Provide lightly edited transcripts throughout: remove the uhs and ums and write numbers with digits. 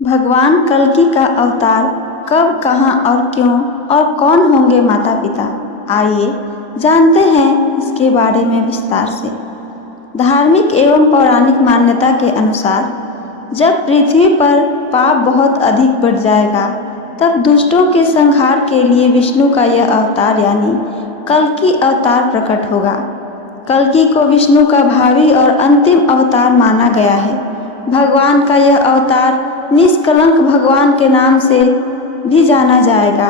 भगवान कल्कि का अवतार कब, कहाँ और क्यों और कौन होंगे माता पिता, आइए जानते हैं इसके बारे में विस्तार से। धार्मिक एवं पौराणिक मान्यता के अनुसार जब पृथ्वी पर पाप बहुत अधिक बढ़ जाएगा तब दुष्टों के संहार के लिए विष्णु का यह अवतार यानी कल्कि अवतार प्रकट होगा। कल्कि को विष्णु का भावी और अंतिम अवतार माना गया है। भगवान का यह अवतार निष्कलंक भगवान के नाम से भी जाना जाएगा।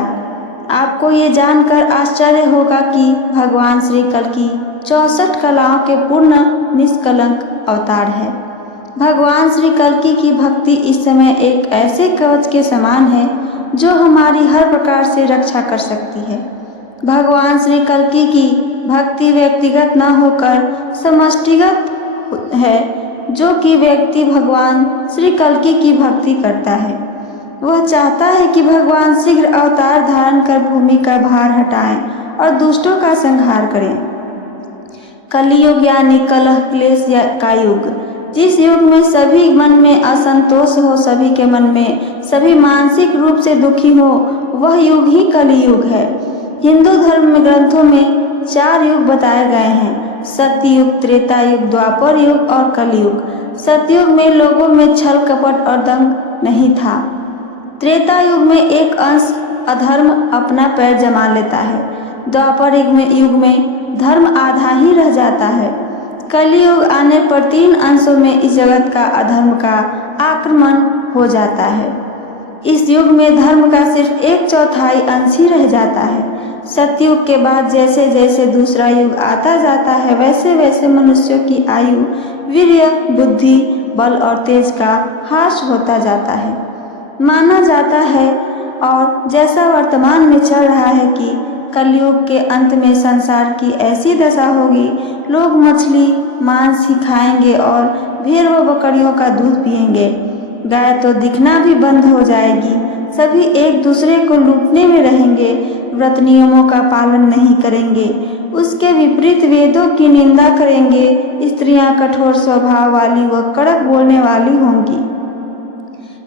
आपको ये जानकर आश्चर्य होगा कि भगवान श्री कल्कि 64 कलाओं के पूर्ण निष्कलंक अवतार है। भगवान श्री कल्कि की भक्ति इस समय एक ऐसे कवच के समान है जो हमारी हर प्रकार से रक्षा कर सकती है। भगवान श्री कल्कि की भक्ति व्यक्तिगत न होकर समष्टिगत है। जो कि व्यक्ति भगवान श्री कल्कि की भक्ति करता है वह चाहता है कि भगवान शीघ्र अवतार धारण कर भूमि का भार हटाएं और दुष्टों का संहार करें। कलियुग यानी कलह क्लेश का युग, जिस युग में सभी मन में असंतोष हो, सभी के मन में सभी मानसिक रूप से दुखी हो, वह युग ही कलियुग है। हिंदू धर्म में ग्रंथों में 4 युग बताए गए हैं, सत्ययुग, त्रेता युग, द्वापर युग और कलयुग। सतयुग में लोगों में छल कपट और दंग नहीं था। त्रेता युग में एक अंश अधर्म अपना पैर जमा लेता है। द्वापर युग में धर्म आधा ही रह जाता है। कलयुग आने पर 3 अंशों में इस जगत का अधर्म का आक्रमण हो जाता है। इस युग में धर्म का सिर्फ 1/4 अंश ही रह जाता है। सतयुग के बाद जैसे जैसे दूसरा युग आता जाता है वैसे वैसे मनुष्यों की आयु, वीर्य, बुद्धि, बल और तेज का ह्रास होता जाता है माना जाता है। और जैसा वर्तमान में चल रहा है कि कलयुग के अंत में संसार की ऐसी दशा होगी, लोग मछली मांस ही खाएंगे और भेड़ व बकरियों का दूध पिएंगे। गाय तो दिखना भी बंद हो जाएगी। सभी एक दूसरे को लूटने में रहेंगे, व्रत नियमों का पालन नहीं करेंगे, उसके विपरीत वेदों की निंदा करेंगे। स्त्रियां कठोर स्वभाव वाली व कड़क बोलने वाली होंगी।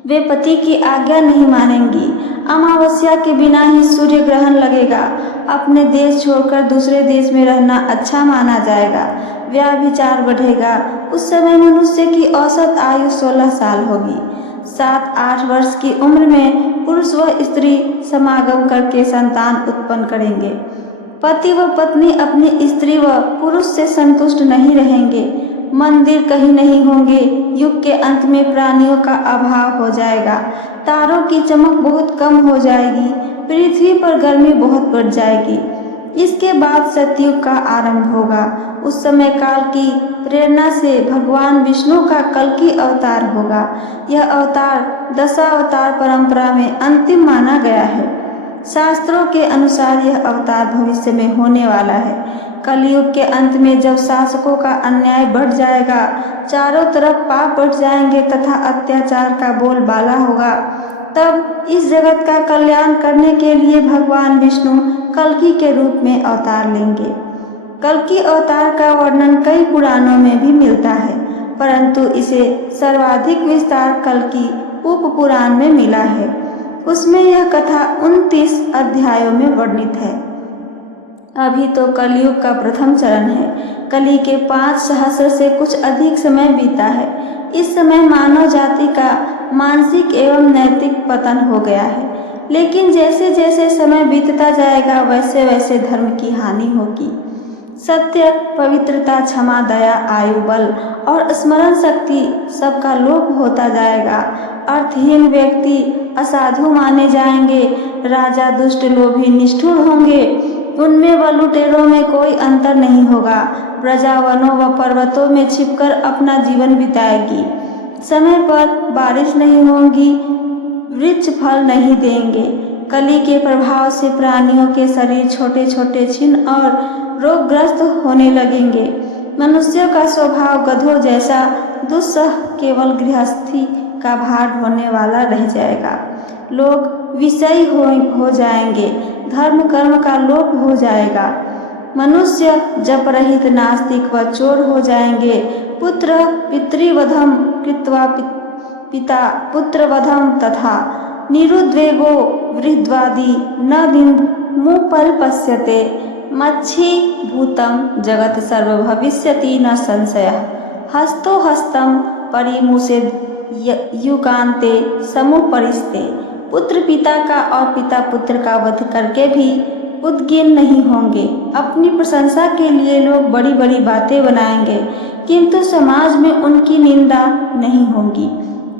वे पति की आज्ञा नहीं मानेंगी। अमावस्या के बिना ही सूर्य ग्रहण लगेगा। अपने देश छोड़कर दूसरे देश में रहना अच्छा माना जाएगा। व्यभिचार बढ़ेगा। उस समय मनुष्य की औसत आयु 16 साल होगी। 7-8 वर्ष की उम्र में पुरुष व स्त्री समागम करके संतान उत्पन्न करेंगे। पति व पत्नी अपनी स्त्री व पुरुष से संतुष्ट नहीं रहेंगे। मंदिर कहीं नहीं होंगे। युग के अंत में प्राणियों का अभाव हो जाएगा। तारों की चमक बहुत कम हो जाएगी। पृथ्वी पर गर्मी बहुत बढ़ जाएगी। इसके बाद सतयुग का आरंभ होगा। उस समय काल की प्रेरणा से भगवान विष्णु का कल्कि अवतार होगा। यह अवतार दशावतार परंपरा में अंतिम माना गया है। शास्त्रों के अनुसार यह अवतार भविष्य में होने वाला है। कलयुग के अंत में जब शासकों का अन्याय बढ़ जाएगा, चारों तरफ पाप बढ़ जाएंगे तथा अत्याचार का बोलबाला होगा, तब इस जगत का कल्याण करने के लिए भगवान विष्णु कल्कि के रूप में अवतार लेंगे। कल्कि अवतार का वर्णन कई पुराणों में भी मिलता है, परंतु इसे सर्वाधिक विस्तार कल्कि उप पुराण में मिला है। उसमें यह कथा 29 अध्यायों में वर्णित है। अभी तो कलयुग का प्रथम चरण है। कलि के 5 सहस्र से कुछ अधिक समय बीता है। इस समय मानव जाति का मानसिक एवं नैतिक पतन हो गया है। लेकिन जैसे जैसे समय बीतता जाएगा वैसे वैसे धर्म की हानि होगी। सत्य, पवित्रता, क्षमा, दया, आयु, बल और स्मरण शक्ति सबका लोप होता जाएगा। अर्थहीन व्यक्ति असाधु माने जाएंगे। राजा दुष्ट, लोभी, निष्ठुर होंगे। उनमें व लुटेरों में कोई अंतर नहीं होगा। प्रजा वनों व पर्वतों में छिपकर अपना जीवन बिताएगी। समय पर बारिश नहीं होगी, वृक्ष फल नहीं देंगे। कलि के प्रभाव से प्राणियों के शरीर छोटे छोटे, छिन्न और रोगग्रस्त होने लगेंगे। मनुष्यों का स्वभाव गधों जैसा दुस्सह केवल गृहस्थी का भार ढोने वाला रह जाएगा। लोग विषयी हो जाएंगे। धर्म कर्म का लोप हो जाएगा। मनुष्य जप रहित, नास्तिक व चोर हो जाएंगे। पुत्र पितृवधम कृत्वा पिता पुत्रवधम तथा निरुद्वेगो वृद्ध्वादि न मुपल्पस्यते मच्छी भूतं जगत सर्वभविष्यति न संशयः हस्तो हस्तं परिमुषेद युगान्ते समुपरिस्ते। पुत्र पिता का और पिता पुत्र का वध करके भी उद्गिन नहीं होंगे। अपनी प्रशंसा के लिए लोग बड़ी बड़ी बातें बनाएंगे, किंतु समाज में उनकी निंदा नहीं होगी।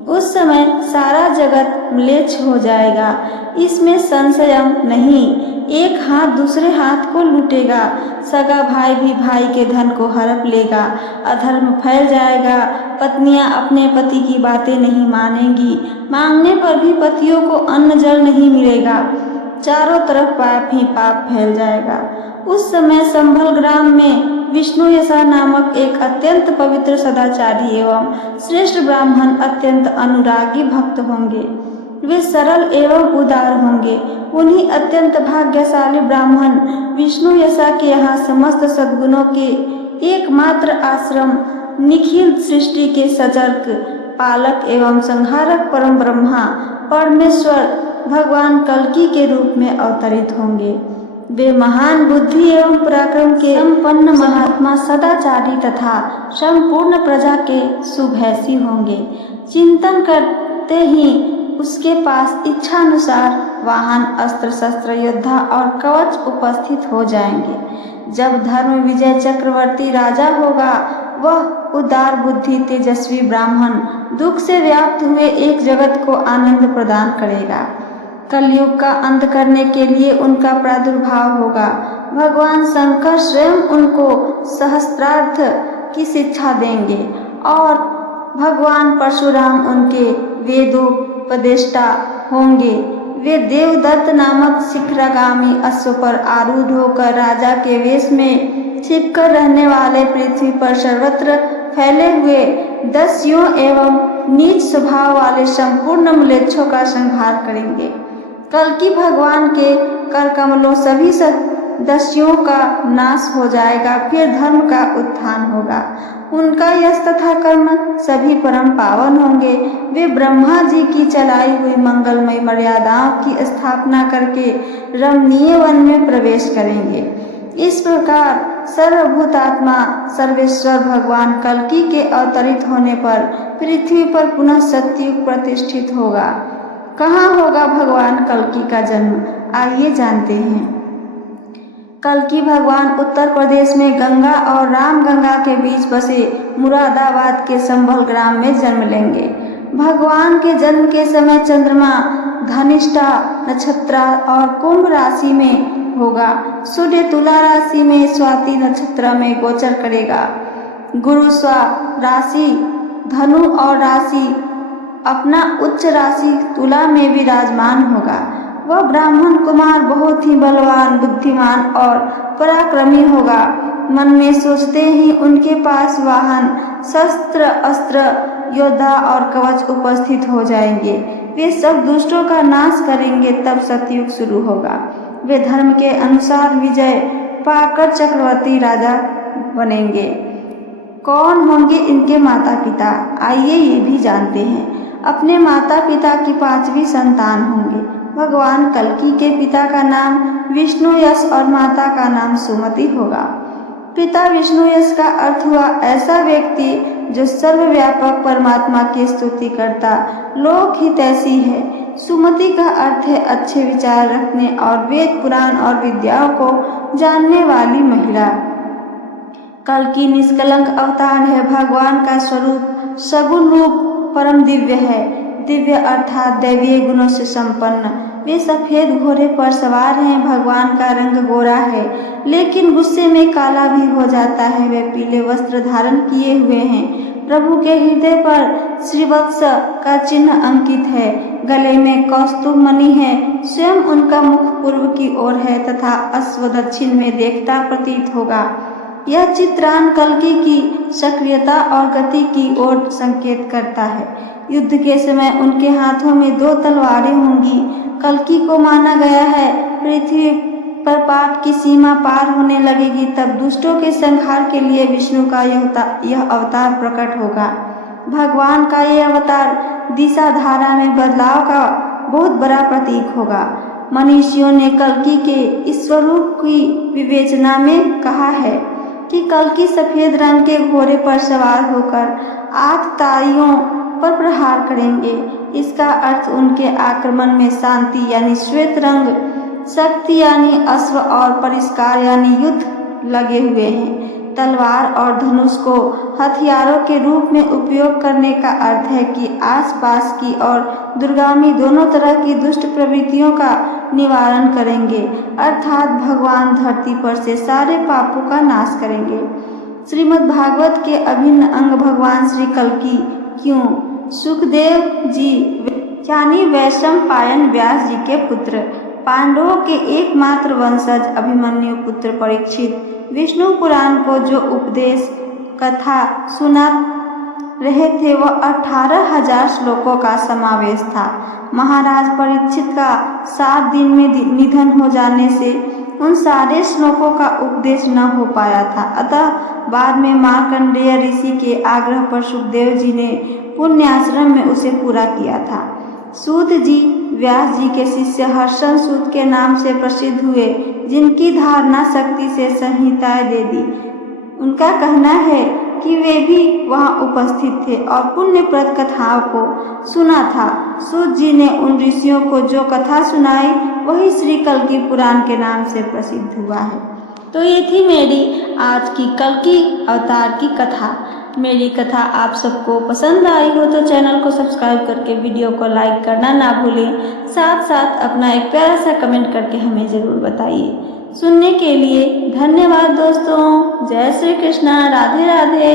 उस समय सारा जगत म्लेच्छ हो जाएगा, इसमें संशय नहीं। एक हाथ दूसरे हाथ को लूटेगा, सगा भाई भी भाई के धन को हड़प लेगा, अधर्म फैल जाएगा, पत्नियां अपने पति की बातें नहीं मानेंगी, मांगने पर भी पतियों को अन्न जल नहीं मिलेगा, चारों तरफ पाप ही पाप फैल जाएगा। उस समय संभल ग्राम में विष्णुयशा नामक एक अत्यंत पवित्र सदाचारी एवं श्रेष्ठ ब्राह्मण अत्यंत अनुरागी भक्त होंगे। वे सरल एवं उदार होंगे। उन्हीं अत्यंत भाग्यशाली ब्राह्मण विष्णुयशा के यहाँ समस्त सद्गुणों के एकमात्र आश्रम निखिल सृष्टि के सजर्क पालक एवं संहारक परम ब्रह्मा परमेश्वर भगवान कल्कि के रूप में अवतरित होंगे। वे महान बुद्धि एवं पराक्रम के संपन्न महात्मा सदाचारी तथा संपूर्ण प्रजा के शुभैषी होंगे। चिंतन करते ही उसके पास इच्छानुसार वाहन अस्त्र शस्त्र योद्धा और कवच उपस्थित हो जाएंगे। जब धर्म विजय चक्रवर्ती राजा होगा, वह उदार बुद्धि तेजस्वी ब्राह्मण दुख से व्याप्त हुए एक जगत को आनंद प्रदान करेगा। कलयुग का अंत करने के लिए उनका प्रादुर्भाव होगा। भगवान शंकर स्वयं उनको सहस्त्रार्थ की शिक्षा देंगे और भगवान परशुराम उनके वेदोपदेष्टा होंगे। वे देवदत्त नामक शिखरागामी अश्व पर आरूढ़ होकर राजा के वेश में छिपकर रहने वाले पृथ्वी पर सर्वत्र फैले हुए दस्युओं एवं नीच स्वभाव वाले संपूर्ण म्लेच्छों का संहार करेंगे। कल्कि भगवान के कर कमलों सभी दस्युओं का नाश हो जाएगा, फिर धर्म का उत्थान होगा। उनका यश तथा कर्म सभी परम पावन होंगे। वे ब्रह्मा जी की चलाई हुई मंगलमय मर्यादाओं की स्थापना करके रमणीय वन में प्रवेश करेंगे। इस प्रकार सर्वभूतात्मा सर्वेश्वर भगवान कल्कि के अवतरित होने पर पृथ्वी पर पुनः सत्ययुग प्रतिष्ठित होगा। कहाँ होगा भगवान कल्कि का जन्म, आइए जानते हैं। कल्कि भगवान उत्तर प्रदेश में गंगा और रामगंगा के बीच बसे मुरादाबाद के संभल ग्राम में जन्म लेंगे। भगवान के जन्म के समय चंद्रमा धनिष्ठा नक्षत्र और कुंभ राशि में होगा। सूर्य तुला राशि में स्वाति नक्षत्र में गोचर करेगा। गुरु स्व राशि धनु और राशि अपना उच्च राशि तुला में विराजमान होगा। वह ब्राह्मण कुमार बहुत ही बलवान, बुद्धिमान और पराक्रमी होगा। मन में सोचते ही उनके पास वाहन, शस्त्र, अस्त्र, योद्धा और कवच उपस्थित हो जाएंगे। वे सब दुष्टों का नाश करेंगे, तब सतयुग शुरू होगा। वे धर्म के अनुसार विजय पाकर चक्रवर्ती राजा बनेंगे। कौन होंगे इनके माता पिता, आइए ये भी जानते हैं। अपने माता पिता की पांचवी संतान होंगे। भगवान कल्कि के पिता का नाम विष्णुयश और माता का नाम सुमति होगा। पिता विष्णुयश का अर्थ हुआ ऐसा व्यक्ति जो सर्वव्यापक परमात्मा की स्तुति करता, लोक हितैषी है। सुमति का अर्थ है अच्छे विचार रखने और वेद पुराण और विद्याओं को जानने वाली महिला। कल्कि निष्कलंक अवतार है। भगवान का स्वरूप सगुण रूप परम दिव्य है। दिव्य अर्थात दैवीय गुणों से संपन्न। वे सफेद घोड़े पर सवार हैं। भगवान का रंग गोरा है, लेकिन गुस्से में काला भी हो जाता है। वे पीले वस्त्र धारण किए हुए हैं। प्रभु के हृदय पर श्रीवत्स का चिन्ह अंकित है। गले में कौस्तुभ मणि है। स्वयं उनका मुख पूर्व की ओर है तथा अश्व दक्षिण में देखता प्रतीत होगा। यह चित्रान कल्कि की सक्रियता और गति की ओर संकेत करता है। युद्ध के समय उनके हाथों में 2 तलवारें होंगी। कल्कि को माना गया है पृथ्वी पर पाप की सीमा पार होने लगेगी, तब दुष्टों के संहार के लिए विष्णु का यह अवतार प्रकट होगा। भगवान का ये अवतार दिशा धारा में बदलाव का बहुत बड़ा प्रतीक होगा। मनीषियों ने कल्कि के इस स्वरूप की विवेचना में कहा है कि कल्कि सफेद रंग के घोड़े पर सवार होकर 8 तारियों पर प्रहार करेंगे। इसका अर्थ उनके आक्रमण में शांति यानी श्वेत रंग, शक्ति यानी अश्व और परिष्कार यानी युद्ध लगे हुए हैं। तलवार और धनुष को हथियारों के रूप में उपयोग करने का अर्थ है कि आसपास की और दूरगामी दोनों तरह की दुष्ट प्रवृत्तियों का निवारण करेंगे, अर्थात भगवान धरती पर से सारे पापों का नाश करेंगे। श्रीमद् भागवत के अभिन्न अंग भगवान श्री कल्कि क्यों? सुखदेव जी यानी वैशंपायन व्यास जी के पुत्र, पांडवों के एकमात्र वंशज अभिमन्यु पुत्र परीक्षित विष्णु पुराण को जो उपदेश कथा सुना रहे थे वह 18,000 श्लोकों का समावेश था। महाराज परीक्षित का 7 दिन में निधन हो जाने से उन सारे श्लोकों का उपदेश न हो पाया था। अतः बाद में मार्कंडेय ऋषि के आग्रह पर सुखदेव जी ने पुण्याश्रम में उसे पूरा किया था। सूत जी व्यास जी के शिष्य हर्षण सूत के नाम से प्रसिद्ध हुए, जिनकी धारणा शक्ति से संहिताएं दे दी। उनका कहना है कि वे भी वहां उपस्थित थे और पुण्यप्रद कथाओं को सुना था। सूत जी ने उन ऋषियों को जो कथा सुनाई वही श्री कल्कि पुराण के नाम से प्रसिद्ध हुआ है। तो ये थी मेरी आज की कल्कि अवतार की कथा। मेरी कथा आप सबको पसंद आई हो तो चैनल को सब्सक्राइब करके वीडियो को लाइक करना ना भूलें। साथ साथ अपना एक प्यारा सा कमेंट करके हमें ज़रूर बताइए। सुनने के लिए धन्यवाद दोस्तों। जय श्री कृष्णा। राधे राधे।